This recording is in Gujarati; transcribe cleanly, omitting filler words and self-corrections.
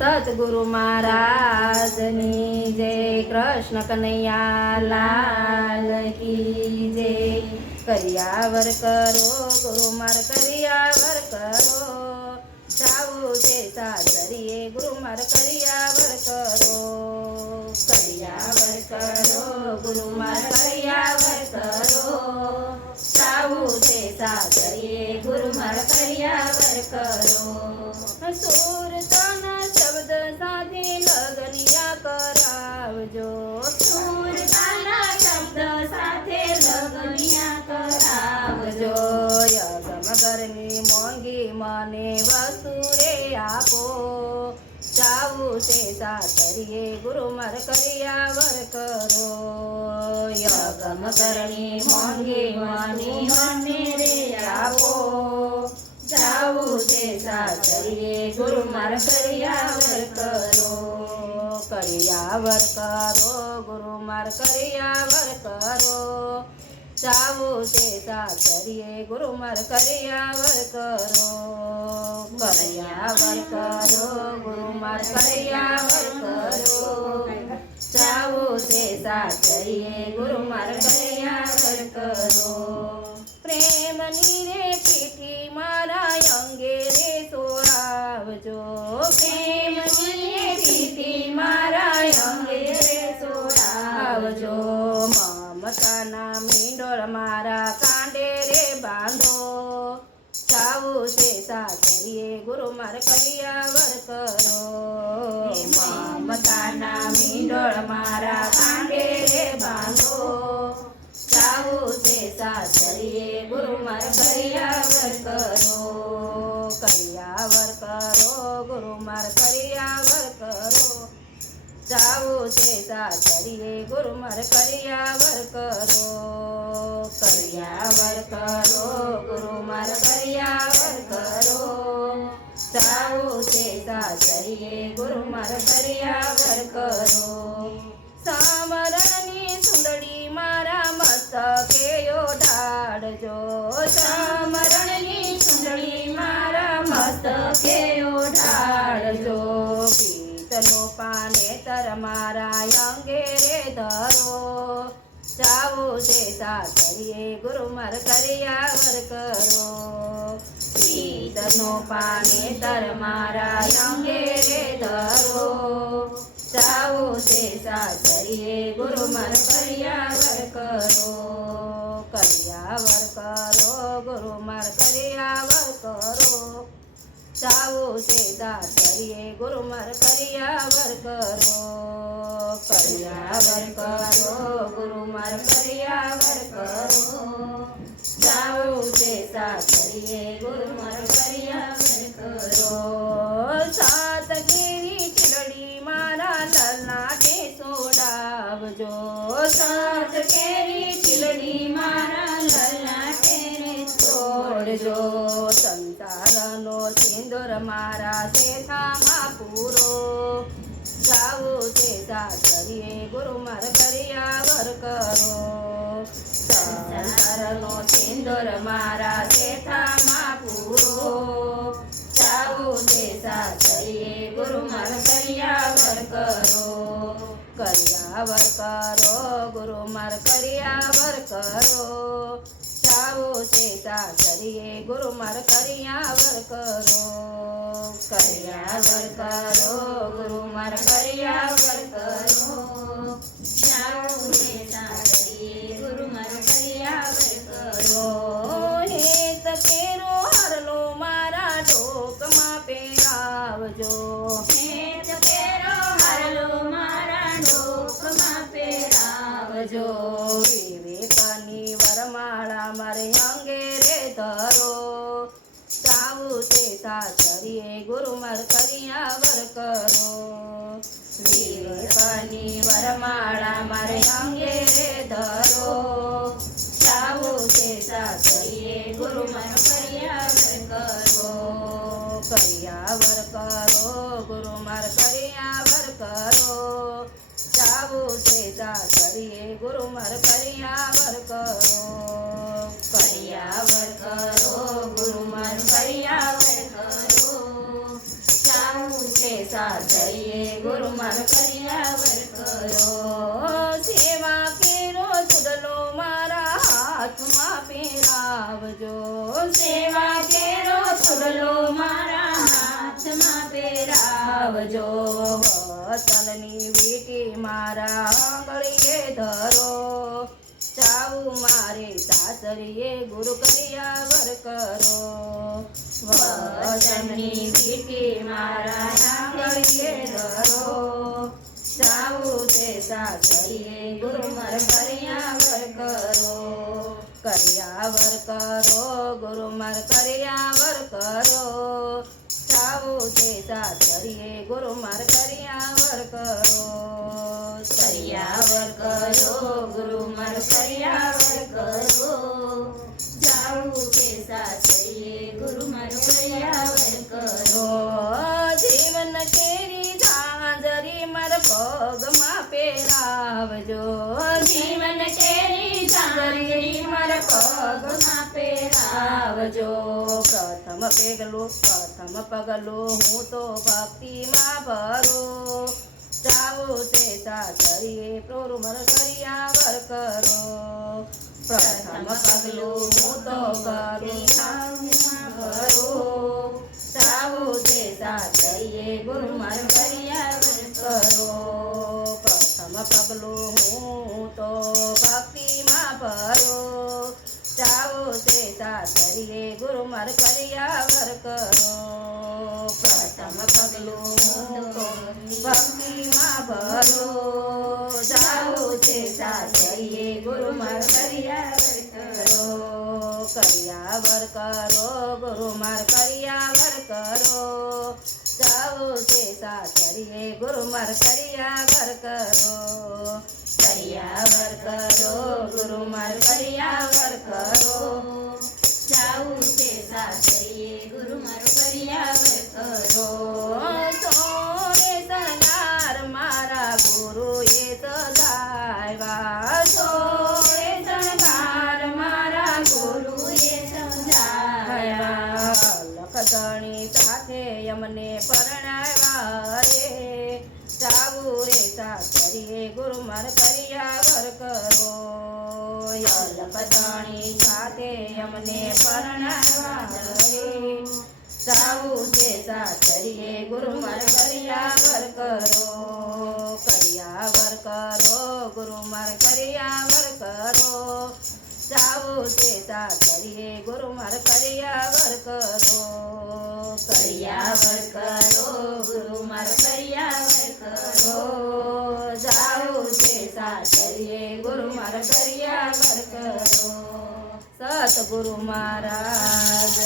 સતગુરુ મહારાજની જય. કૃષ્ણ કનૈયા લાલ કી જય. કરિયાવર કરો ગુરુ માર કરિયાવર કરો, જાવું છે સાસરીએ ગુરુ માર કરિયાવર કરો. કરિયાવર કરો ગુરુ માર કરિયાવર કરો, જાવું છે સાસરીએ ગુરુ માર કરિયાવર કરો. સુરતાના શબ્દ સાથે લગનિયા કરાવજો, સુરતાના શબ્દ સાથે લગનિયા કરાવજો. યગમ ઘરની મોંઘી મને વસ્તુ રે આપો, જાવું છે સાસરીએ ગુરુ માર કરિયાવર કરો. યગમ ઘરની મોંઘી મને રે આપો, જાવું છે સાસરીએ ગુરુ માર કરિયાવર કરો. કરિયાવર કરો ગુરુ માર કરિયાવર કરો, જાવું છે સાસરીએ ગુરુ માર કરિયાવર કરો. કરિયાવર કરો ગુરુ માર કરિયાવર કરો, જાવું છે સાસરીએ ગુરુ માર કરિયાવર કરો. પ્રેમની રે પીઠી મારા અંગે રે સોડાવજો, પ્રેમની રે પીઠી મારા અંગે રે સોડાવજો. મમતાના મીંડોળ મારા કાંડે રે બાંધો, જાવું છે સાસરીએ ગુરુ માર કરિયાવર કરો. મમતાના મીંડોળ મારા કાંડે રે બાંધો, જાવું છે સાસરીએ ગુરુ માર કરિયાવર કરો. કરિયાવર કરો ગુરુ માર કરિયાવર કરો, જાવું છે સાસરીએ ગુરુ માર કરિયાવર કરો. કરિયાવર કરો ગુરુ માર કરિયાવર કરો, જાવું છે સાસરીએ ગુરુ માર કરિયાવર કરો. સામરણની સુંદડી મારા મસ્તકે ઓઢાડજો, સામરણની સુંદડી મારા મસ્તકે ઓઢાડજો. પિત્તનો પાનેતર મારા અંગે રે ધરો, જાવું છે સાસરીએ ગુરુ માર કરિયાવર કરો. પિત્તનો પાનેતર મારા અંગે રે ધરો, જાવું છે સાસરીએ ગુરુ માર કરિયાવર કરો. કરિયાવર કરો ગુરુ માર કરિયાવર કરો, જાવું છે સાસરીએ ગુરુ માર કરિયાવર કરો. કરિયાવર કરો ગુરુ માર કરિયાવર કરો, જાવું છે સાસરીએ ગુરુ માર કરિયાવર કરો. સાતગીરી ચીલડી મારા લલાટે સોડાવજો, સાતગીરી ચીલડી મારા લલાટે સોડજો. સંસારનો સિંદૂર મારા શેઠામાં પૂરો, જાવું છે સાસરીએ ગુરુ માર કરિયાવર કરો. સંસારનો સિંદૂર મારા શેઠામાં પૂરો, જાવું છે સાસરીએ ગુરુ માર કરિયાવર કરો. કરિયાવર કરો ગુરુ માર કરિયાવર કરો, જાવું છે સાસરીએ ગુરુ માર કરિયાવર કરો. કરિયાવર કરો ગુરુ માર કરિયાવર કરો, જાવું છે સાસરીએ ગુરુ માર કરિયાવર કરો. હેત કેરો હરલો મારા ઢોકમાં પહેરાવજો, હેત કેરો હરલો મારા ઢોકમાં પહેરાવજો. વિવેકની વરમાળા મારે અંગે રે ધરો, જાવું છે સાસરીએ ગુરુ માર કરિયાવર કરો. વિવેકની વરમાળા મારે અંગે રે ધરો, જાવું છે સાસરીએ ગુરુ માર કરિયાવર કરો. કરિયાવર કરો ગુરુ માર કરિયાવર કરો, જાવું છે સાસરીએ ગુરુ માર કરિયાવર કરો. કરિયાવર કરો ગુરુ માર કરિયાવર કરો, જાવું છે તે સાસરીએ ગુરુ માર કર્યાવર કરો. સેવા કેરો ચૂડલો મારા હાથમાં પહેરાવજો. સેવા કેરો ચૂડલો મારા હાથમાં પહેરાવજો. વતનની વીટી મારા આંગળીએ ધરો. જાવું મારે સાસરીએ ગુરુ કર્યાવર કરો. વતનની વીટી મારા આંગળીએ ધરો. જાવું તે સાસરીએ ગુરુ માર કર્યાવર કરો. કર્યાવર કરો ગુરુ માર કર્યાવર કરો. જાવું તે સાસરીએ ગુરુ માર કર્યાવર કરો. કર્યાવર કરો ગુરુ માર કર્યાવર કરો. જાવું તે સાસરીએ ગુરુ માર કર્યાવર કરો. જીવન કેરી ઝાંઝરી માર પગમાં પહેરાવજો. જીવન કેરી ઝાંઝરી માર પગમાં પહેરાવજો. પ્રથમ પગલું હું તો ભક્તિમાં ભરો. જાવું તે સાસરીએ ગુરુ માર કર્યાવર કરો. પ્રથમ પગલું હું તો ભક્તિમાં ભરો. જાવું તે સાસરીએ ગુરુ માર કર્યાવર કરો. પ્રથમ પગલું હું તો ભક્તિમાં ભરો. જાવું તે સાસરીએ ગુરુ માર કર્યાવર કરો. પ્રથમ પગલું હું તો ભક્તિમાં ભરો. જાવું તે સાસરીએ ગુરુ માર કર્યાવર કરો. કર્યાવર કરો ગુરુ માર કર્યાવર કરો. જાવું તે સાસરીએ ગુરુ માર કર્યાવર કરો. કર્યાવર કરો ગુરુ માર કર્યાવર કરો. જાવું તે સાસરીએ ગુરુ માર કર્યાવર કરો. સોને શણગાર મારા ગુરુએ સજાવ્યા. સોને શણગાર મારા ગુરુએ સજાવ્યા. લખતણી સાથે અમને પરણાવ્યા રે. જાવું રે સાસરીએ ગુરુ માર કર્યાવર કરો. લખતણી સાથે અમને પરણાવ્યા રે. જાવું તે સાસરીએ ગુરુ માર કર્યાવર કરો. કર્યાવર કરો ગુરુ માર કર્યાવર કરો. જાવું તે સાસરીએ ગુરુ માર કર્યાવર કરો. કર્યાવર કરો ગુરુ માર કર્યાવર કરો. જાવું તે સાસરીએ ગુરુ માર કર્યાવર કરો. સતગુરુ મહારાજ